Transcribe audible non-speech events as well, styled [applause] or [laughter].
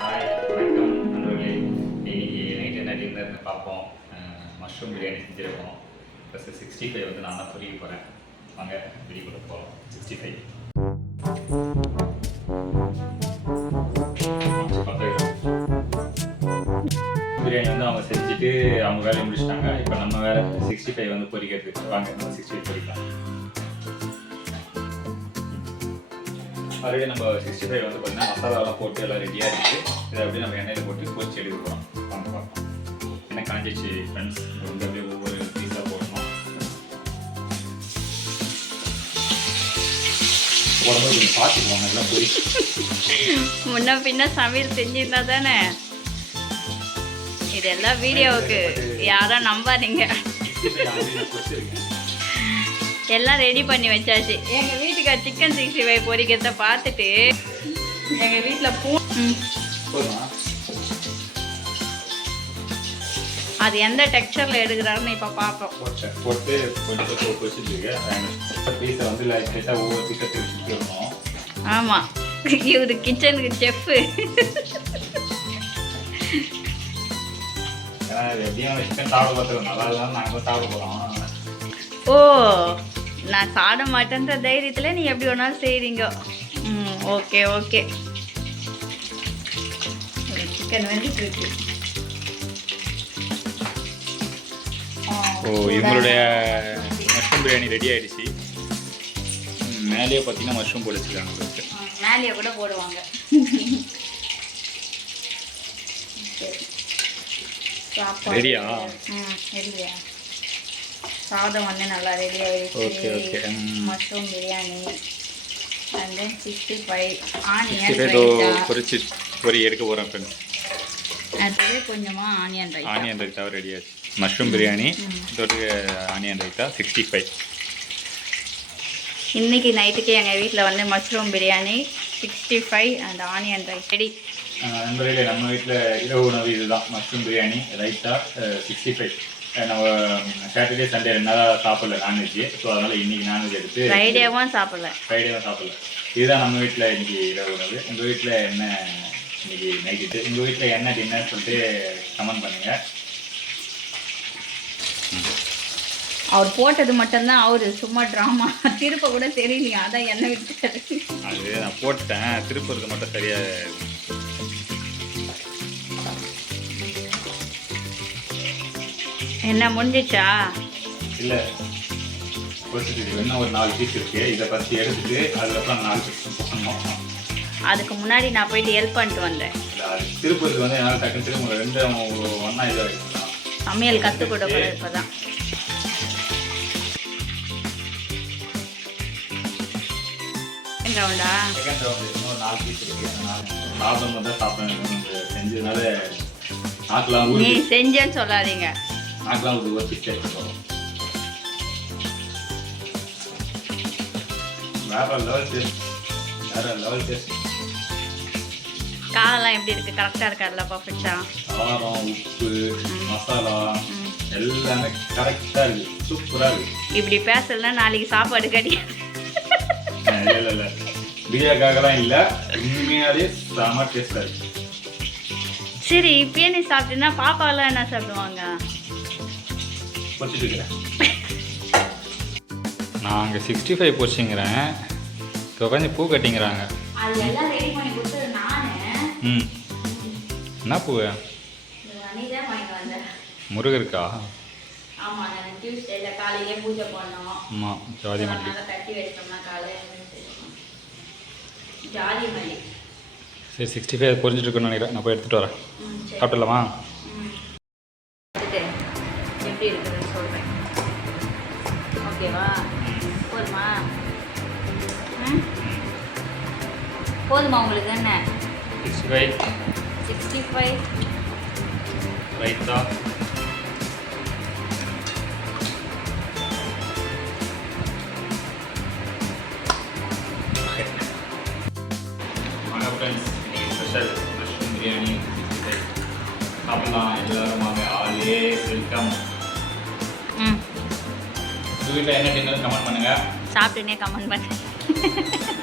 Hi வணக்கம் நண்பர்களே இன்னைக்கு நைட் என்ன டின்னர்னு பார்ப்போம் மஷ்ரூம் பிரியாணி செஞ்சுருக்கோம் ப்ளஸ் சிக்ஸ்டி ஃபைவ் வந்து நான் தான் பொறிக்க போகிறேன் வாங்க கூட போகலாம் சிக்ஸ்டி ஃபைவ் பிரியாணி வந்து அவங்க செஞ்சுட்டு அவங்க வேலையை முடிச்சிட்டாங்க. இப்போ நம்ம வேலை சிக்ஸ்டி ஃபைவ் வந்து பொறிக்கிறதுக்கு வாங்க நம்ம சிக்ஸ்டி ஃபைவ் பொறிக்கலாம். ஆல்ரெடி நம்ம சிக்ஸ்டி ஃபைவ் வந்து பார்த்தீங்கன்னா மசாலாலாம் போட்டு எல்லாம் ரெடியாக இருக்குது இதை அப்படியே நம்ம எண்ணெயில் போட்டு பொரிச்சு எடுக்க போகிறோம் வாங்க பார்ப்போம். என்ன காஞ்சிச்சு ஃப்ரெண்ட்ஸ் வந்து அப்படியே ஒவ்வொரு பீஸாக போடணும். உடம்பு கொஞ்சம் பார்த்துக்குவாங்க எல்லாம் பொரி. முன்ன பின்ன சமையல் செஞ்சிருந்தா தானே? இதெல்லாம் வீடியோவுக்கு யாரும் நம்பாதீங்க. எல்லாம் ரெடி பண்ணி வச்சாச்சு. எங்க வீட்டுக்கார் சிக்கன் சிக்ஸ்டி ஃபைவ் பொரிக்கிறத பார்த்துட்டு எங்க வீட்டில் பூ அது எந்த டெக்ஸ்சரில் எடுக்கிறாருன்னு இப்போ பார்ப்போம். போட்டு கொஞ்சம் பொரிச்சிட்டு பீஸை வந்து லைட்டாக ஒவ்வொரு ஆமாம் இவரு கிச்சனுக்கு செஃப்பு ஏன்னா இது எப்படியும் சிக்கன் சாப்பிட பார்த்துருக்கோம் நல்லா இருந்தாலும் நாங்கள் சாப்பிட போகிறோம் ஓ. நான் சாப்பிட மாட்டேன்ற தைரியத்தில் நீ எப்படி வேணாலும் செய்கிறீங்க ம் ஓகே ஓகே சிக்கன் வந்துட்டு இருக்கு. ஓ இவங்களுடைய மஷ்ரூம் பிரியாணி ரெடி ஆயிடுச்சு. மேலேயே பார்த்தீங்கன்னா மஷ்ரூம் போட்டு வச்சுருக்காங்க மேலேயே கூட போடுவாங்க. ரெடியா? ம் ரெடியா சாதம் வந்து நல்லா ரெடி. ஆயிடுச்சு. Mushroom biryani and then sixty five onion பொரிச்சு பொரி எடுக்க போகிறேன் ஃப்ரெண்ட்ஸ் அடுத்தது கொஞ்சமாக onion raita onion raita ready ஆயிடுச்சு மஷ்ரூம் பிரியாணி தொட்டு ஆனியன் ரைத்தா சிக்ஸ்டி ஃபைவ் இன்னைக்கு நைட்டுக்கு எங்கள் வீட்டில் வந்து mushroom biryani sixty five and onion rice ready நண்பர்களே நம்ம வீட்டில் இரவு உணவு இதுதான். Mushroom biryani raita sixty five நம்ம சாட்டர்டே சண்டே ரெண்டு நாளாக சாப்பிடல நான்வெஜ் ஸோ அதனால் இன்னைக்கு நான்வெஜ் எடுத்து ஃப்ரைடேவும் சாப்பிடல. ஃப்ரைடே சாப்பிடல. இதுதான் நம்ம வீட்டில் இன்னைக்கு இரவு உணவு. உங்கள் வீட்டில் என்ன இன்னைக்கு நைட்டு உங்கள் வீட்டில் என்ன டின்னர் சொல்லிட்டு கமெண்ட் பண்ணுங்க. அவர் போட்டது மட்டும்தான் அவரு சும்மா ட்ராமா திருப்ப கூட தெரியலையா அதான் என்ன விட்டாரு அது நான் போட்டேன் திருப்பூருக்கு மட்டும் சரியா என்ன முடிஞ்சிச்சா? இல்லை. பொரிச்சிட்டு இன்னும் ஒரு நாலு பீஸ் இருக்கு. இதை ஃபஸ்ட்டு எடுத்துட்டு அதுக்கப்புறம் நாலு பீஸ் போடணும். அதுக்கு முன்னாடி நான் போயிட்டு ஹெல்ப் பண்ணிட்டு வந்தேன். திருப்பூருக்கு வந்து என்னால் டக்குன்னு திரும்ப ரெண்டு ஒன்றா இதாக வைக்கலாம் சமையல் கற்றுக் கொடுக்குறது இப்போ தான் ரவுண்டா செகண்ட் ரவுண்ட் இன்னும் நாலு பீஸ் இருக்கு. நான் சாப்பிடும் போது தான் சாப்பிடணும். செஞ்சதுனால நாக்கெல்லாம் நீ செஞ்சேன்னு சொல்லாதீங்க. ஊருக்கு ஒரு பீஸ் எடுத்துக்கோ வேற லெவல் டேஸ்ட் வேற லெவல் டேஸ்ட் காலெல்லாம் எப்படி இருக்கு? கரெக்டாக இருக்கார்ல பர்ஃபெக்டா காரம் உப்பு மசாலா. எல்லாமே கரெக்டாக இருக்கு. சூப்பராக இருக்கு. இப்படி பேசலன்னா நாளைக்கு சாப்பாடு கிடையாது இல்லை இல்லை பிரியாக்காகலாம் இல்லை உண்மையாலே செம டேஸ்டாக இருக்கு. சரி இப்பயே நீ சாப்பிட்டீங்கன்னா பாப்பாலாம் என்ன சாப்பிடுவாங்க? பொரிச்சிட்டு இருக்கிறேன் நான் அங்கே சிக்ஸ்டி ஃபைவ் பொரிச்சிங்கிறேன் இப்போ உட்காந்து பூ கட்டிங்கிறாங்க. ம். என்ன பூ? முருகருக்கா? ஆமாம் ஜாதி மல்லி. சரி சிக்ஸ்டி ஃபைவ் பொரிஞ்சிட்டு இருக்குன்னு நினைக்கிறேன். நான் போய் எடுத்துகிட்டு வரேன். சாப்பிடலாமா போதுமா? போதுமா உங்களுக்கு என்ன? Sixty five sixty five raita friends இன்னைக்கு ஸ்பெஷல் மஷ்ரூம் பிரியாணி சாப்பிடலாம். எல்லாரும் வாங்க ஆளே வெல்கம் உங்கள் வீட்டில் என்ன டின்னர் கமெண்ட் பண்ணுங்கள் சாப்பிட்டுனே கமெண்ட் பண்ணு [laughs]